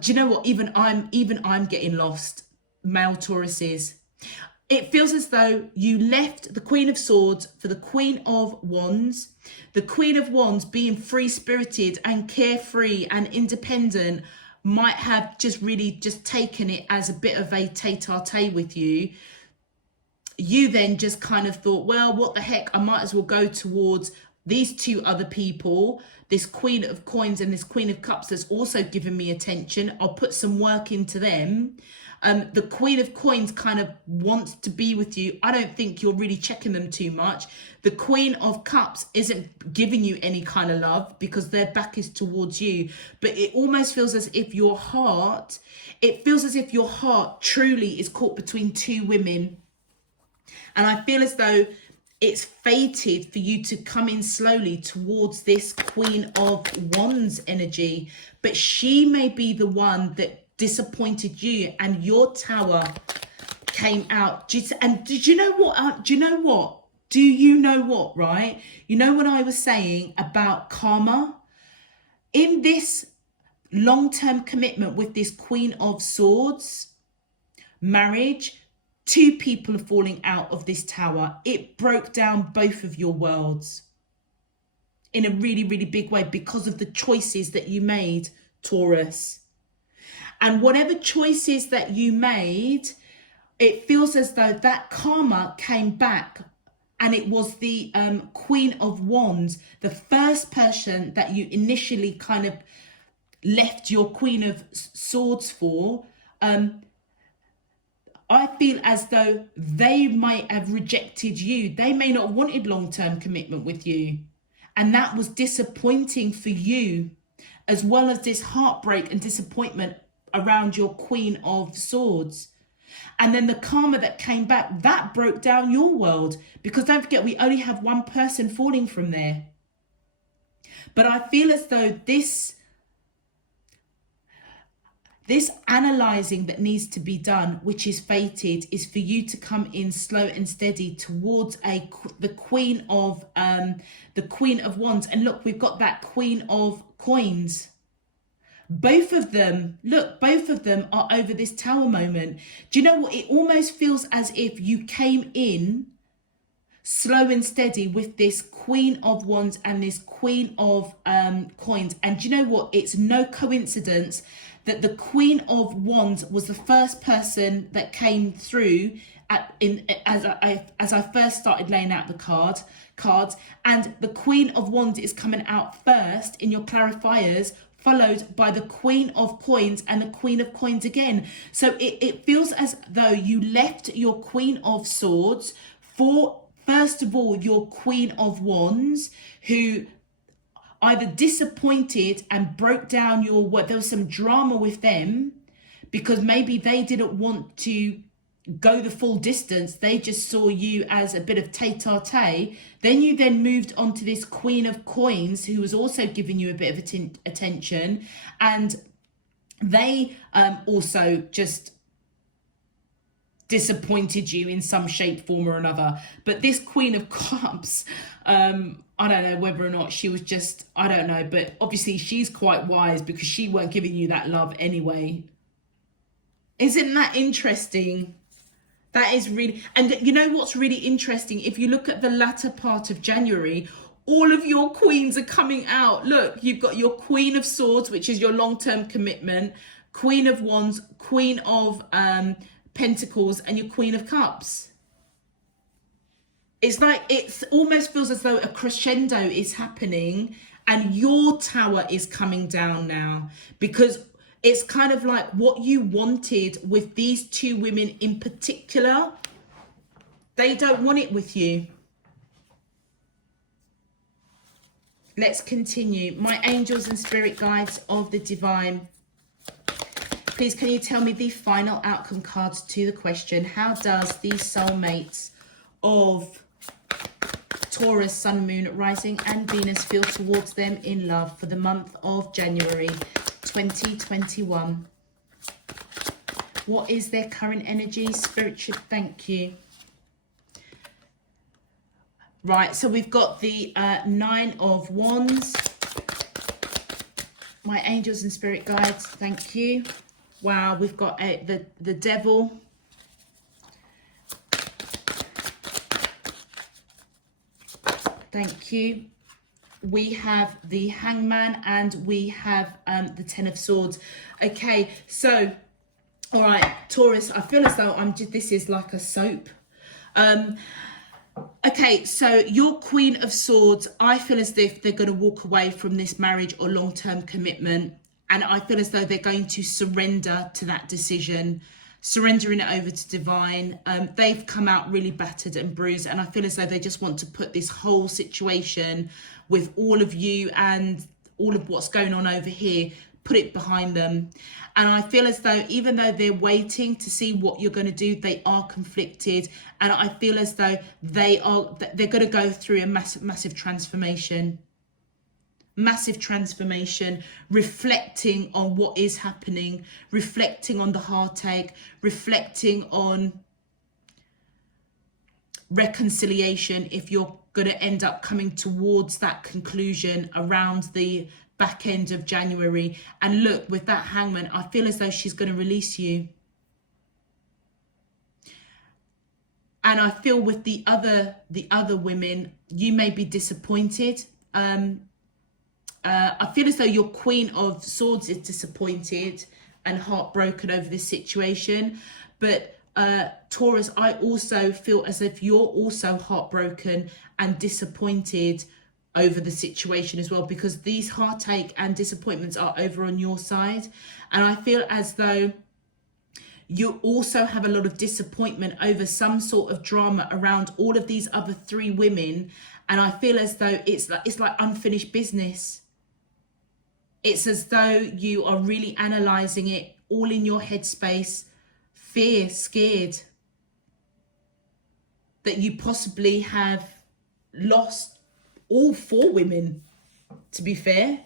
do you know what? Even I'm getting lost, male Tauruses. It feels as though you left the Queen of Swords for the Queen of Wands. The Queen of Wands, being free-spirited and carefree and independent, might have just really just taken it as a bit of a tete-a-tete with you. You then just kind of thought, well, what the heck, I might as well go towards these 2 other people, this Queen of Coins and this Queen of Cups that's also given me attention. I'll put some work into them. The Queen of Coins kind of wants to be with you. I don't think you're really checking them too much. The Queen of Cups isn't giving you any kind of love because their back is towards you. But it almost feels as if your heart, truly is caught between 2 women. And I feel as though it's fated for you to come in slowly towards this Queen of Wands energy. But she may be the one that disappointed you, and your Tower came out. And did you know what? Do you know what, right? You know what I was saying about karma? In this long-term commitment with this Queen of Swords, marriage, 2 people are falling out of this Tower. It broke down both of your worlds in a really, really big way because of the choices that you made, Taurus. And whatever choices that you made it feels as though that karma came back, and it was the Queen of Wands, the first person that you initially kind of left your Queen of Swords for. I feel as though they might have rejected you. They may not have wanted long-term commitment with you. And that was disappointing for you, as well as this heartbreak and disappointment around your Queen of Swords. And then the karma that came back, that broke down your world. Because don't forget, we only have one person falling from there. But I feel as though this analysing that needs to be done, which is fated, is for you to come in slow and steady towards the Queen of Wands. And look, we've got that Queen of Coins. Both of them, look, both of them are over this Tower moment. Do you know what? It almost feels as if you came in slow and steady with this Queen of Wands and this Queen of Coins. And do you know what? It's no coincidence that the Queen of Wands was the first person that came through as I first started laying out the cards, and the Queen of Wands is coming out first in your clarifiers, followed by the Queen of Coins and the Queen of Coins again. So it feels as though you left your Queen of Swords for, first of all, your Queen of Wands, who either disappointed and broke down your work. There was some drama with them because maybe they didn't want to go the full distance. They just saw you as a bit of tete-a-tete. Then you moved on to this Queen of Coins, who was also giving you a bit of attention. And they also just disappointed you in some shape, form or another. But this Queen of Cups, I don't know whether or not she was just, I don't know, but obviously she's quite wise because she weren't giving you that love anyway. Isn't that interesting? That is really, and you know what's really interesting? If you look at the latter part of January, all of your queens are coming out. Look, you've got your Queen of Swords, which is your long-term commitment, Queen of Wands, Queen of Pentacles, and your Queen of Cups. It's like, it almost feels as though a crescendo is happening and your tower is coming down now, because it's kind of like what you wanted with these two women in particular, they don't want it with you. Let's continue. My angels and spirit guides of the divine, please can you tell me the final outcome cards to the question, how does these soulmates of Taurus, Sun, Moon, Rising and Venus feel towards them in love for the month of January 2021? What is their current energy? Spirit should thank you. Right, so we've got the Nine of Wands. My angels and spirit guides, thank you. Wow, we've got the Devil. Thank you. We have the Hangman and we have the Ten of Swords. Okay, so, all right, Taurus, I feel as though this is like a soap. Okay, so your Queen of Swords, I feel as if they're going to walk away from this marriage or long-term commitment. And I feel as though they're going to surrender to that decision, surrendering it over to divine. They've come out really battered and bruised, and I feel as though they just want to put this whole situation with all of you and all of what's going on over here, put it behind them. And I feel as though even though they're waiting to see what you're going to do, they are conflicted, and I feel as though they're going to go through a massive transformation. Massive transformation, reflecting on what is happening, reflecting on the heartache, reflecting on reconciliation, if you're going to end up coming towards that conclusion around the back end of January. And look, with that Hangman, I feel as though she's going to release you. And I feel with the other women, you may be disappointed. I feel as though your Queen of Swords is disappointed and heartbroken over this situation. But Taurus, I also feel as if you're also heartbroken and disappointed over the situation as well, because these heartache and disappointments are over on your side. And I feel as though you also have a lot of disappointment over some sort of drama around all of these other three women. And I feel as though it's like unfinished business. It's as though you are really analysing it all in your headspace, fear, scared that you possibly have lost all four women, to be fair.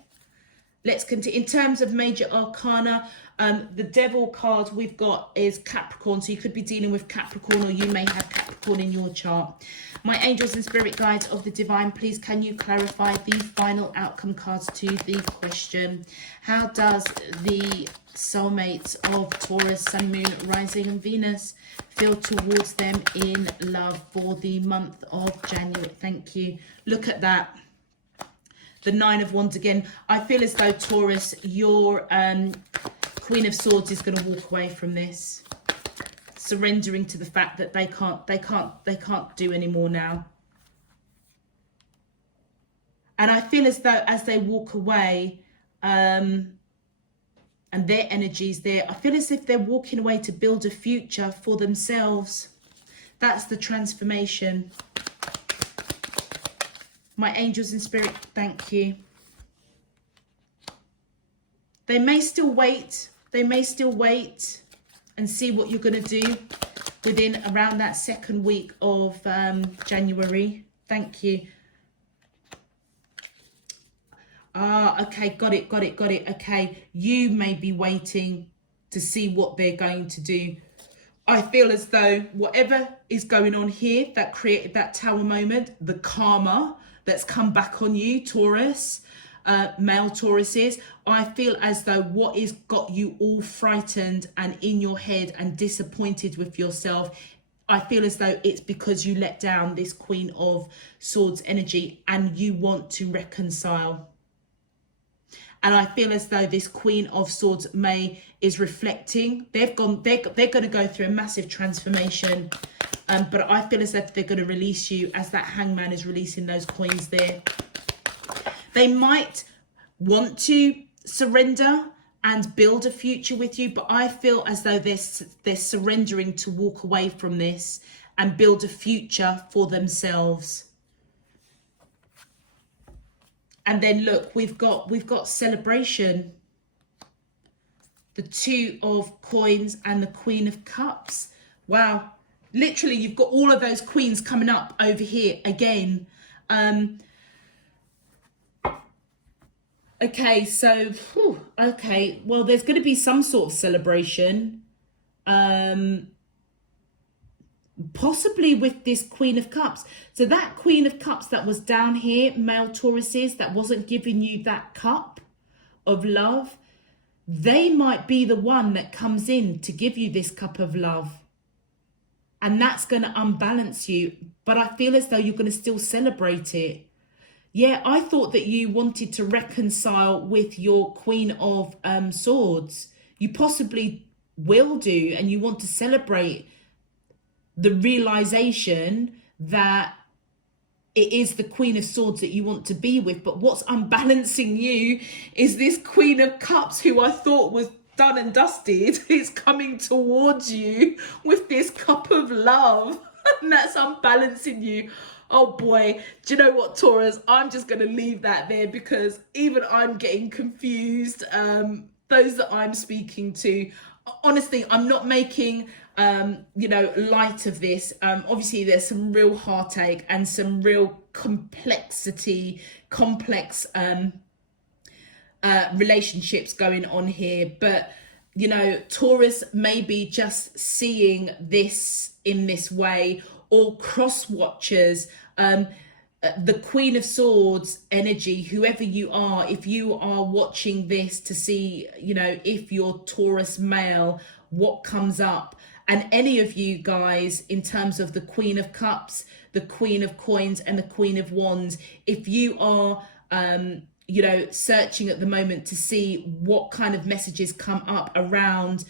Let's continue. In terms of major arcana, the devil card we've got is Capricorn. So you could be dealing with Capricorn, or you may have Capricorn in your chart. My angels and spirit guides of the divine, please can you clarify the final outcome cards to the question? How does the soulmates of Taurus, Sun, Moon, Rising and Venus feel towards them in love for the month of January? Thank you. Look at that. The Nine of Wands again. I feel as though, Taurus, your Queen of Swords is going to walk away from this, surrendering to the fact that they can't do anymore now. And I feel as though as they walk away, and their energies there, I feel as if they're walking away to build a future for themselves. That's the transformation. My angels and spirit, thank you. They may still wait. They may still wait and see what you're going to do within around that second week of January. Thank you. Ah, okay, got it. Okay, you may be waiting to see what they're going to do. I feel as though whatever is going on here that created that tower moment, the karma that's come back on you, Taurus, male Tauruses, I feel as though what has got you all frightened and in your head and disappointed with yourself, I feel as though it's because you let down this Queen of Swords energy and you want to reconcile. And I feel as though this Queen of Swords is reflecting. They're going to go through a massive transformation. But I feel as if they're going to release you as that Hangman is releasing those coins there. They might want to surrender and build a future with you, but I feel as though they're surrendering to walk away from this and build a future for themselves. And then look, we've got celebration. The Two of Coins and the Queen of Cups. Wow. Literally, you've got all of those queens coming up over here again. Okay, so, okay. Well, there's going to be some sort of celebration. Possibly with this Queen of Cups. So that Queen of Cups that was down here, male Tauruses, that wasn't giving you that cup of love, they might be the one that comes in to give you this cup of love. And that's going to unbalance you. But I feel as though you're going to still celebrate it. Yeah, I thought that you wanted to reconcile with your Queen of Swords. You possibly will do. And you want to celebrate the realization that it is the Queen of Swords that you want to be with. But what's unbalancing you is this Queen of Cups, who I thought was done and dusted, is coming towards you with this cup of love. And that's unbalancing you. Oh boy, do you know what, Taurus? I'm just going to leave that there because even I'm getting confused. Those that I'm speaking to, honestly, I'm not making light of this. Obviously there's some real heartache and some real complex relationships going on here, but Taurus may be just seeing this in this way, or cross watchers, the Queen of Swords energy, whoever you are, if you are watching this to see, if you're Taurus male, what comes up. And any of you guys, in terms of the Queen of Cups, the Queen of Coins and the Queen of Wands, if you are searching at the moment to see what kind of messages come up around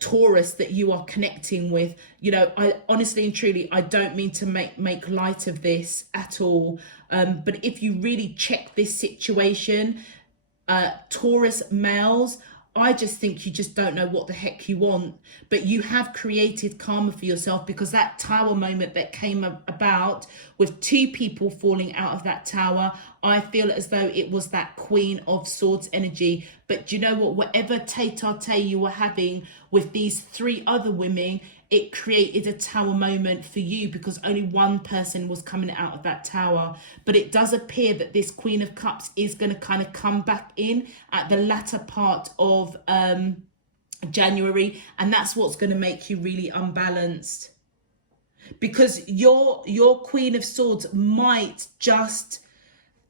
Taurus that you are connecting with. You know, I honestly and truly, I don't mean to make light of this at all. But if you really check this situation, Taurus males, I just think you just don't know what the heck you want, but you have created karma for yourself, because that tower moment that came about with two people falling out of that tower, I feel as though it was that Queen of Swords energy. But do you know what? Whatever tete-a-tete you were having with these three other women, it created a tower moment for you, because only one person was coming out of that tower. But it does appear that this Queen of Cups is going to kind of come back in at the latter part of January, and that's what's going to make you really unbalanced, because your Queen of Swords might just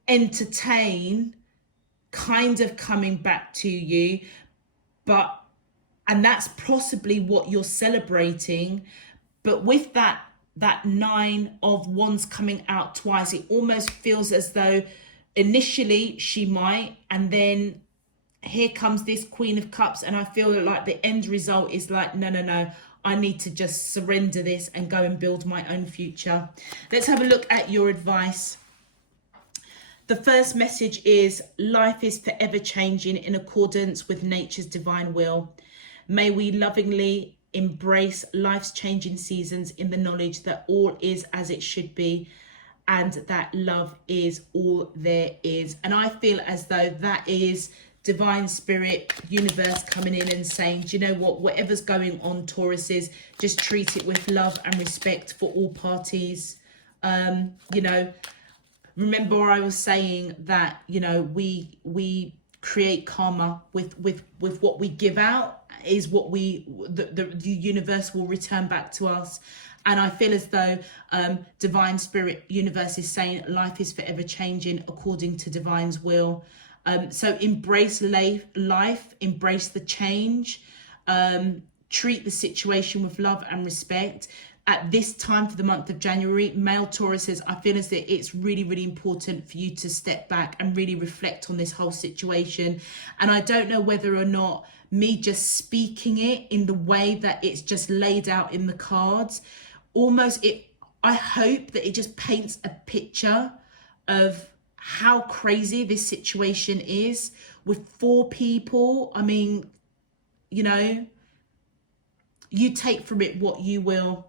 entertain kind of coming back to you, and that's possibly what you're celebrating. But with that Nine of Wands coming out twice, it almost feels as though initially she might, and then here comes this Queen of Cups, and I feel like the end result is like, no, I need to just surrender this and go and build my own future. Let's have a look at your advice. The first message is, life is forever changing in accordance with nature's divine will. May we lovingly embrace life's changing seasons in the knowledge that all is as it should be, and that love is all there is. And I feel as though that is divine spirit, universe coming in and saying, do you know what, whatever's going on, Tauruses, just treat it with love and respect for all parties. You know, remember I was saying that, you know, we create karma with what we give out, is what the universe will return back to us. And I feel as though divine spirit, universe is saying life is forever changing according to divine's will. So embrace life, embrace the change, treat the situation with love and respect. At this time for the month of January, male Tauruses, I feel as that it's really, really important for you to step back and really reflect on this whole situation. And I don't know whether or not me just speaking it in the way that it's just laid out in the cards, I hope that it just paints a picture of how crazy this situation is with four people. I mean, you know, you take from it what you will.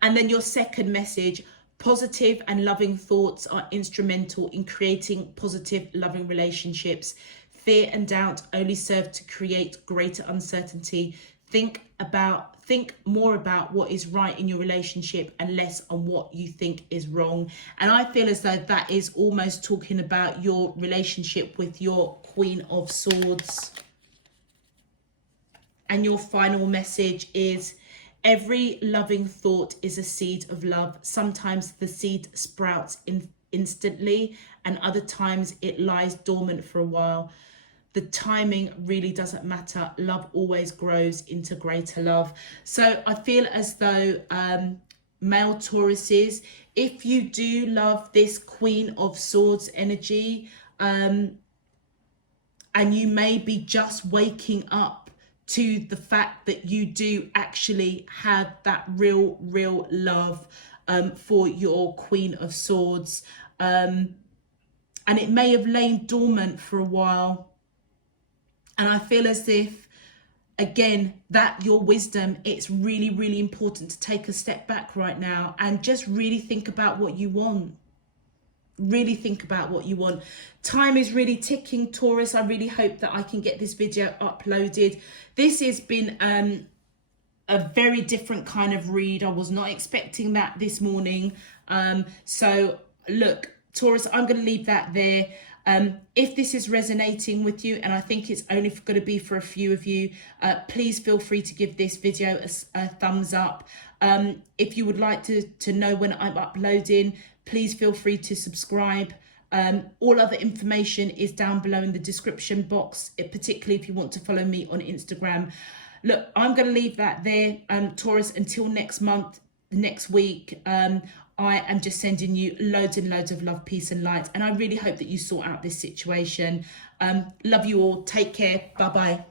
And then your second message, positive and loving thoughts are instrumental in creating positive, loving relationships. Fear and doubt only serve to create greater uncertainty. Think more about what is right in your relationship and less on what you think is wrong. And I feel as though that is almost talking about your relationship with your Queen of Swords. And your final message is, every loving thought is a seed of love. Sometimes the seed sprouts instantly, and other times it lies dormant for a while. The timing really doesn't matter. Love always grows into greater love. So I feel as though male Tauruses, if you do love this Queen of Swords energy, and you may be just waking up to the fact that you do actually have that real love for your Queen of Swords, and it may have lain dormant for a while. And I feel as if, again, that your wisdom, it's really important to take a step back right now and just really think about what you want. Really think about what you want. Time is really ticking, Taurus. I really hope that I can get this video uploaded. This has been a very different kind of read. I was not expecting that this morning. So look, Taurus, I'm going to leave that there. If this is resonating with you, and I think it's only going to be for a few of you, please feel free to give this video a thumbs up. If you would like to know when I'm uploading, please feel free to subscribe. All other information is down below in the description box, particularly if you want to follow me on Instagram. Look, I'm going to leave that there, Taurus, until next week. I am just sending you loads and loads of love, peace and light. And I really hope that you sort out this situation. Love you all. Take care. Bye-bye.